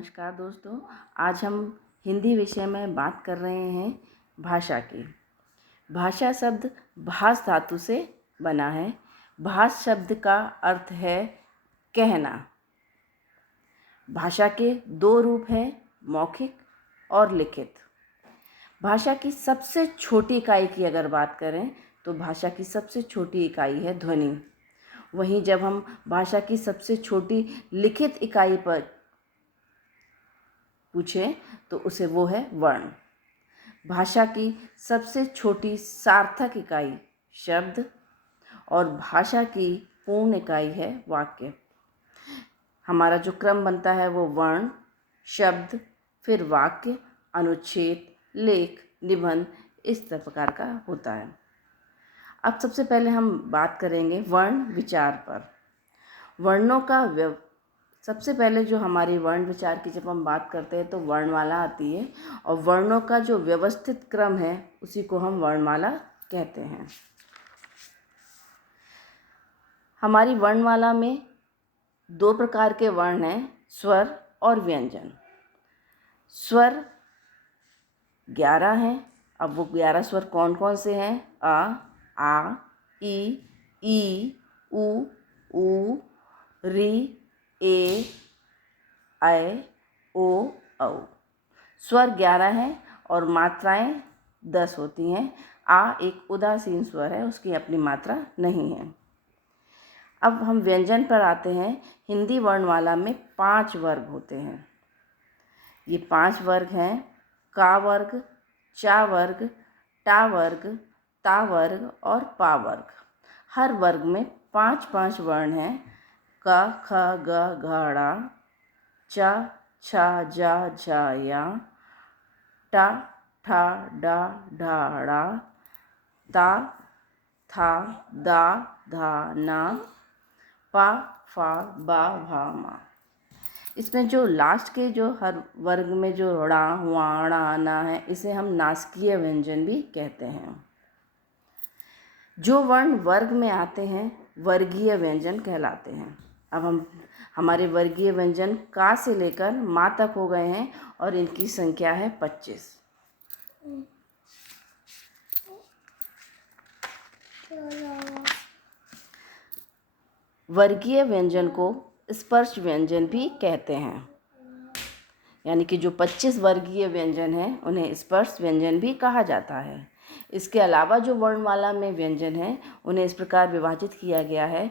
नमस्कार दोस्तों, आज हम हिंदी विषय में बात कर रहे हैं भाषा की। भाषा शब्द भाष धातु से बना है। भाष शब्द का अर्थ है कहना। भाषा के दो रूप हैं, मौखिक और लिखित। भाषा की सबसे छोटी इकाई की अगर बात करें तो भाषा की सबसे छोटी इकाई है ध्वनि। वहीं जब हम भाषा की सबसे छोटी लिखित इकाई पर पूछें तो उसे वो है वर्ण। भाषा की सबसे छोटी सार्थक इकाई शब्द और भाषा की पूर्ण इकाई है वाक्य। हमारा जो क्रम बनता है वो वर्ण, शब्द, फिर वाक्य, अनुच्छेद, लेख, निबंध इस प्रकार का होता है। अब सबसे पहले हम बात करेंगे वर्ण विचार पर। वर्णों का सबसे पहले जो हमारी वर्ण विचार की जब हम बात करते हैं तो वर्णमाला आती है और वर्णों का जो व्यवस्थित क्रम है उसी को हम वर्णमाला कहते हैं। हमारी वर्णमाला में दो प्रकार के वर्ण हैं, स्वर और व्यंजन। स्वर 11 हैं। अब वो 11 स्वर कौन कौन से हैं? आ, ई, उ, री, ए, ऐ, ओ, औ। स्वर 11 हैं और मात्राएं 10 होती हैं। आ एक उदासीन स्वर है, उसकी अपनी मात्रा नहीं है। अब हम व्यंजन पर आते हैं। हिंदी वर्णमाला में 5 वर्ग होते हैं। ये 5 वर्ग हैं: का वर्ग, चा वर्ग, टा वर्ग, ता वर्ग और पा वर्ग। हर वर्ग में 5-5 वर्ण हैं: क, ख, ग, घ, ड़ा, च, छ, ज, झ, या, ट, ठ, ड, ढ, ढ़, ता, था, दा, धा, ना, पा, फा, बा, भा, मा। इसमें जो लास्ट के जो हर वर्ग में जो ड़ा, हुआ, णा, ना है, इसे हम नासकीय व्यंजन भी कहते हैं। जो वर्ण वर्ग में आते हैं वर्गीय व्यंजन कहलाते हैं। अब हमारे वर्गीय व्यंजन का से लेकर मा तक हो गए हैं और इनकी संख्या है 25। वर्गीय व्यंजन को स्पर्श व्यंजन भी कहते हैं, यानी कि जो 25 वर्गीय व्यंजन हैं उन्हें स्पर्श व्यंजन भी कहा जाता है। इसके अलावा जो वर्णमाला में व्यंजन हैं उन्हें इस प्रकार विभाजित किया गया है।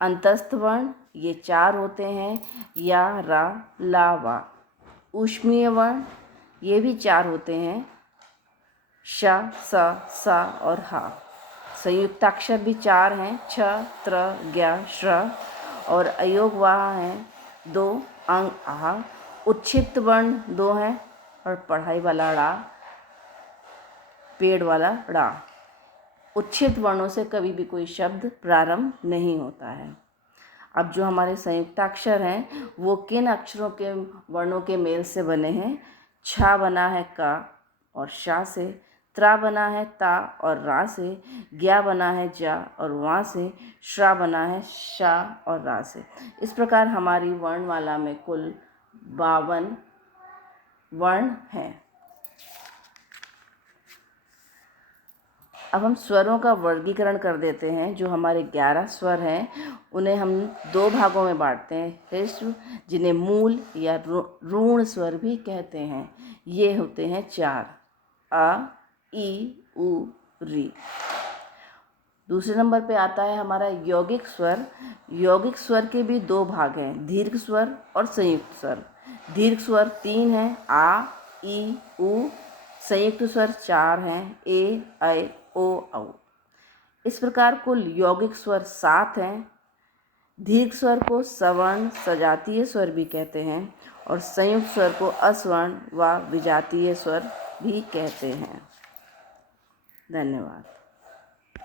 अंतस्थ वर्ण ये 4 होते हैं, या, रा, ला, वा। ऊष्मीय वर्ण ये भी 4 होते हैं, श, स, सा और हा। संयुक्ताक्षर भी 4 हैं, छ, त्र, ज्ञ, श्र और अयोगवाह हैं 2, अंग, आह। उच्छिष्ट वर्ण 2 हैं और पढ़ाई वाला ड़ा, पेड़ वाला ड़ा। उच्छिष्ट वर्णों से कभी भी कोई शब्द प्रारंभ नहीं होता है। अब जो हमारे संयुक्ताक्षर हैं वो किन अक्षरों के वर्णों के मेल से बने हैं? छा बना है का और शा से, त्रा बना है ता और रा से, ज्ञा बना है जा और वा से, श्रा बना है शा और रा से। इस प्रकार हमारी वर्णमाला में कुल 52 वर्ण हैं। अब हम स्वरों का वर्गीकरण कर देते हैं। जो हमारे 11 स्वर हैं उन्हें हम 2 भागों में बांटते हैं। ह्रस्व, जिन्हें मूल या ऋण स्वर भी कहते हैं, ये होते हैं 4: अ, ई, उ, री। दूसरे नंबर पे आता है हमारा यौगिक स्वर। यौगिक स्वर के भी 2 भाग हैं, दीर्घ स्वर और संयुक्त स्वर। दीर्घ स्वर 3 हैं, आ, ई, उ। संयुक्त स्वर 4 हैं, ए, ऐ, ओ, औ। इस प्रकार कुल यौगिक स्वर 7 हैं। दीर्घ स्वर को सवर्ण सजातीय स्वर भी कहते हैं और संयुक्त स्वर को अस्वर्ण व विजातीय स्वर भी कहते हैं। धन्यवाद।